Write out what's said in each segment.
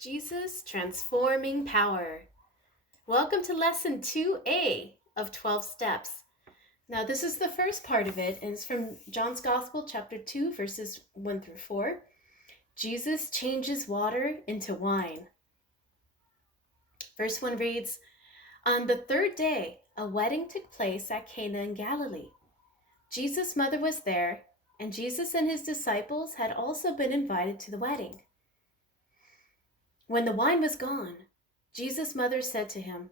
Jesus transforming power. Welcome to lesson 2A of 12 steps. Now, this is the first part of it, and it's from John's Gospel, chapter 2, verses 1 through 4. Jesus changes water into wine. Verse 1 reads, "On the third day, a wedding took place at Cana in Galilee. Jesus' mother was there, and Jesus and his disciples had also been invited to the wedding. When the wine was gone, Jesus' mother said to him,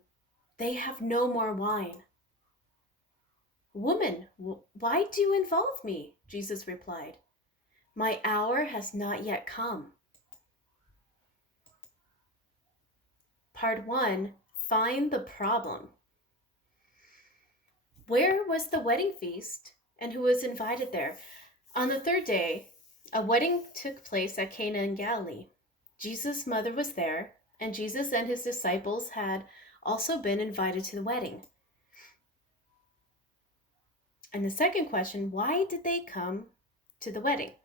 'They have no more wine.' 'Woman, why do you involve me?' Jesus replied. 'My hour has not yet come.'" Part 1, find the problem. Where was the wedding feast and who was invited there? On the third day, a wedding took place at Cana in Galilee. Jesus' mother was there, and Jesus and his disciples had also been invited to the wedding. And the second question, why did they come to the wedding?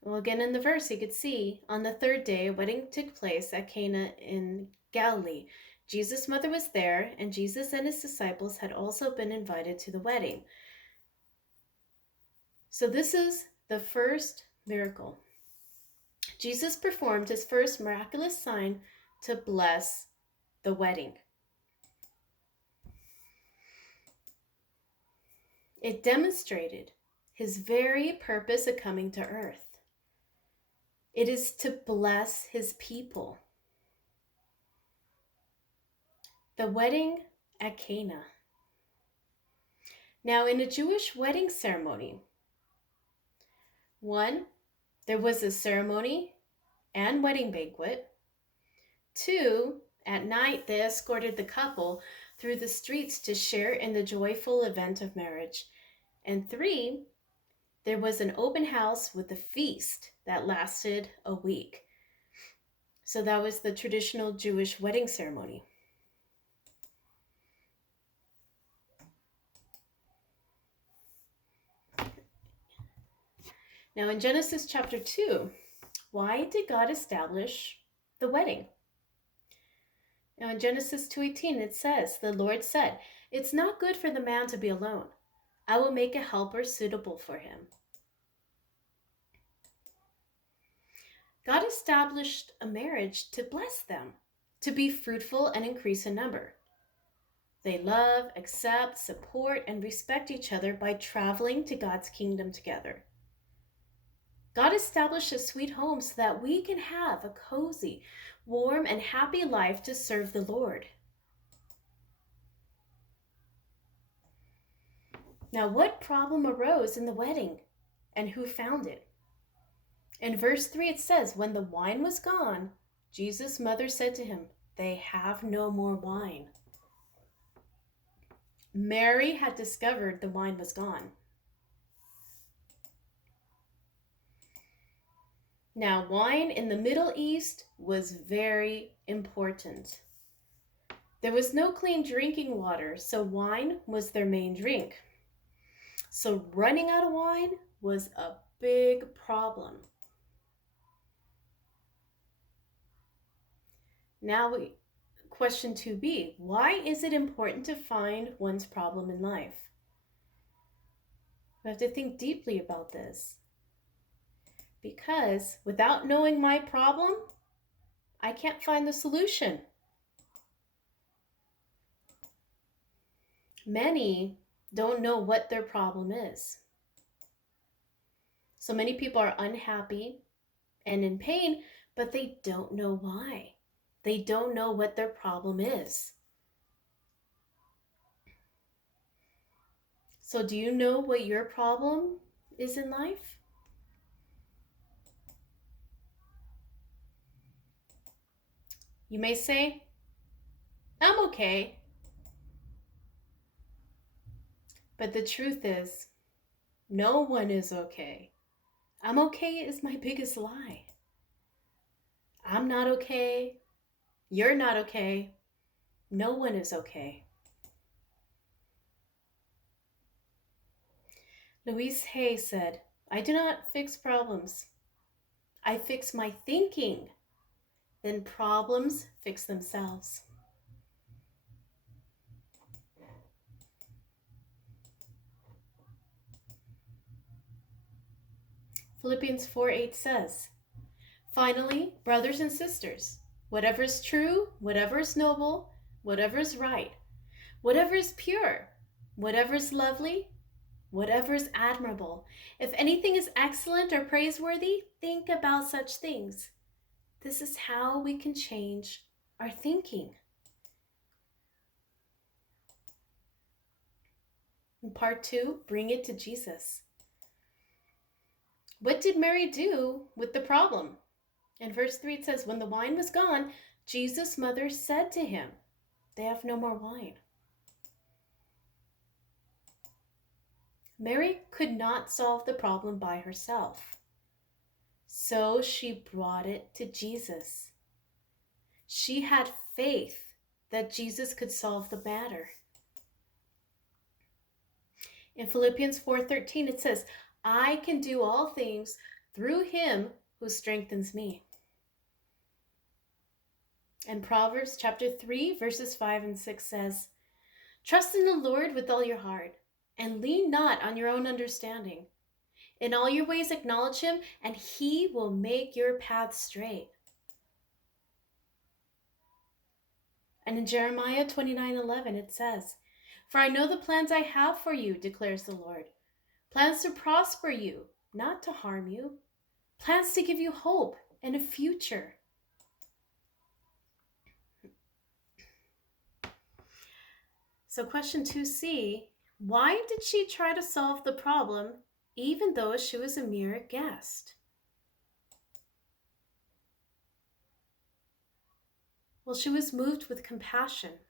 Well, again in the verse you could see, on the third day, a wedding took place at Cana in Galilee. Jesus' mother was there, and Jesus and his disciples had also been invited to the wedding. So this is the first miracle. Jesus performed his first miraculous sign to bless the wedding. It demonstrated his very purpose of coming to earth. It is to bless his people. The wedding at Cana. Now, in a Jewish wedding ceremony, 1, there was a ceremony and wedding banquet. 2, at night they escorted the couple through the streets to share in the joyful event of marriage. And 3, there was an open house with a feast that lasted a week. So that was the traditional Jewish wedding ceremony. Now in Genesis chapter 2, why did God establish the wedding? Now in Genesis 2:18 it says, "The Lord said, 'It's not good for the man to be alone. I will make a helper suitable for him.'" God established a marriage to bless them, to be fruitful and increase in number. They love, accept, support, and respect each other by traveling to God's kingdom together. God established a sweet home so that we can have a cozy, warm, and happy life to serve the Lord. Now, what problem arose in the wedding, and who found it? In verse 3 it says, "When the wine was gone, Jesus' mother said to him, 'They have no more wine.'" Mary had discovered the wine was gone. Now, wine in the Middle East was very important. There was no clean drinking water, so wine was their main drink. So running out of wine was a big problem. Now, question 2B, why is it important to find one's problem in life? We have to think deeply about this. Because without knowing my problem, I can't find the solution. Many don't know what their problem is. So many people are unhappy and in pain, but they don't know why. They don't know what their problem is. So do you know what your problem is in life? You may say, "I'm okay." But the truth is, no one is okay. "I'm okay" is my biggest lie. I'm not okay. You're not okay. No one is okay. Louise Hay said, "I do not fix problems. I fix my thinking, then problems fix themselves. Philippians 4:8 says, "Finally, brothers and sisters, whatever is true, whatever is noble, whatever is right, whatever is pure, whatever is lovely, whatever is admirable, if anything is excellent or praiseworthy, think about such things." This is how we can change our thinking. In part 2, bring it to Jesus. What did Mary do with the problem? In verse 3 it says, "When the wine was gone, Jesus' mother said to him, 'They have no more wine.'" Mary could not solve the problem by herself, so she brought it to Jesus. She had faith that Jesus could solve the matter. In Philippians 4:13 it says, "I can do all things through him who strengthens me." And Proverbs chapter 3 verses 5 and 6 says, "Trust in the Lord with all your heart, and lean not on your own understanding. In all your ways acknowledge him, and he will make your path straight." And in Jeremiah 29:11 it says, "For I know the plans I have for you, declares the Lord. Plans to prosper you, not to harm you. Plans to give you hope and a future." So question 2C, why did she try to solve the problem even though she was a mere guest? Well, she was moved with compassion.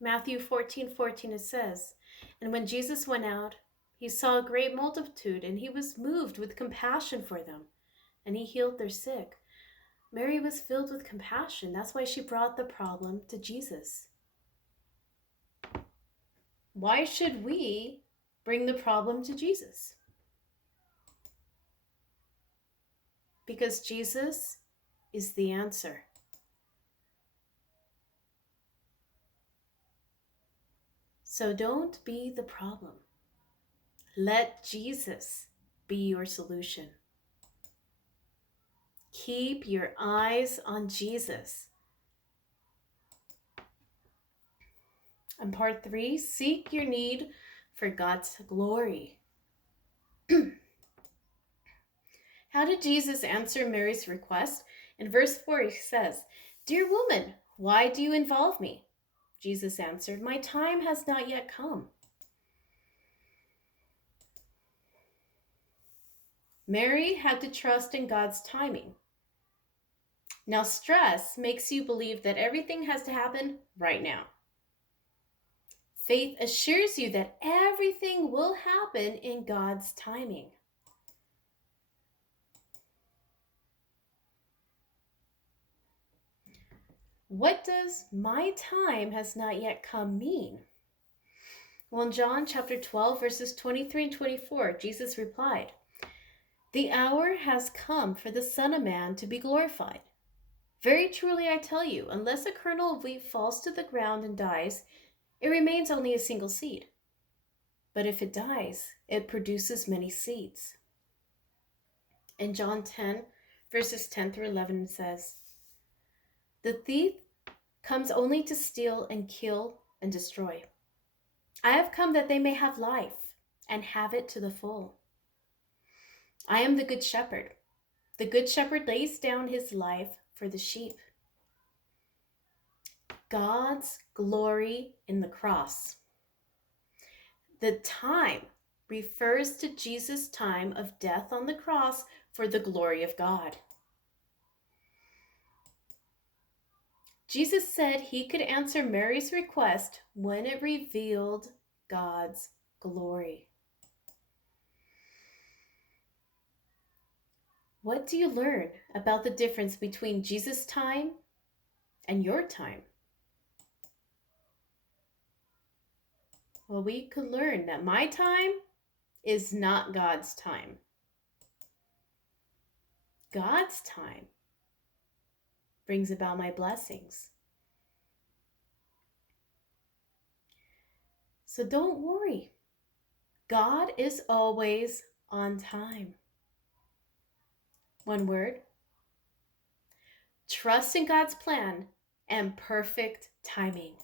Matthew 14:14 it says, "And when Jesus went out, he saw a great multitude, and he was moved with compassion for them, and he healed their sick." Mary was filled with compassion. That's why she brought the problem to Jesus. Why should we bring the problem to Jesus? Because Jesus is the answer. So don't be the problem. Let Jesus be your solution. Keep your eyes on Jesus. And part 3, seek your need for God's glory. How did Jesus answer Mary's request? In verse 4 he says, "Dear woman, why do you involve me?" Jesus answered, "My time has not yet come." Mary had to trust in God's timing. Now, stress makes you believe that everything has to happen right now. Faith assures you that everything will happen in God's timing. What does "my time has not yet come" mean? Well, in John chapter 12, verses 23 and 24, Jesus replied, "The hour has come for the Son of Man to be glorified. Very truly I tell you, unless a kernel of wheat falls to the ground and dies, it remains only a single seed. But if it dies, it produces many seeds." In John 10, verses 10 through 11, it says, "The thief comes only to steal and kill and destroy. I have come that they may have life and have it to the full. I am the good shepherd. The good shepherd lays down his life for the sheep." God's glory in the cross. The time refers to Jesus' time of death on the cross for the glory of God. Jesus said he could answer Mary's request when it revealed God's glory. What do you learn about the difference between Jesus' time and your time? Well, we could learn that my time is not God's time. God's time brings about my blessings. So don't worry. God is always on time. One word: trust in God's plan and perfect timing.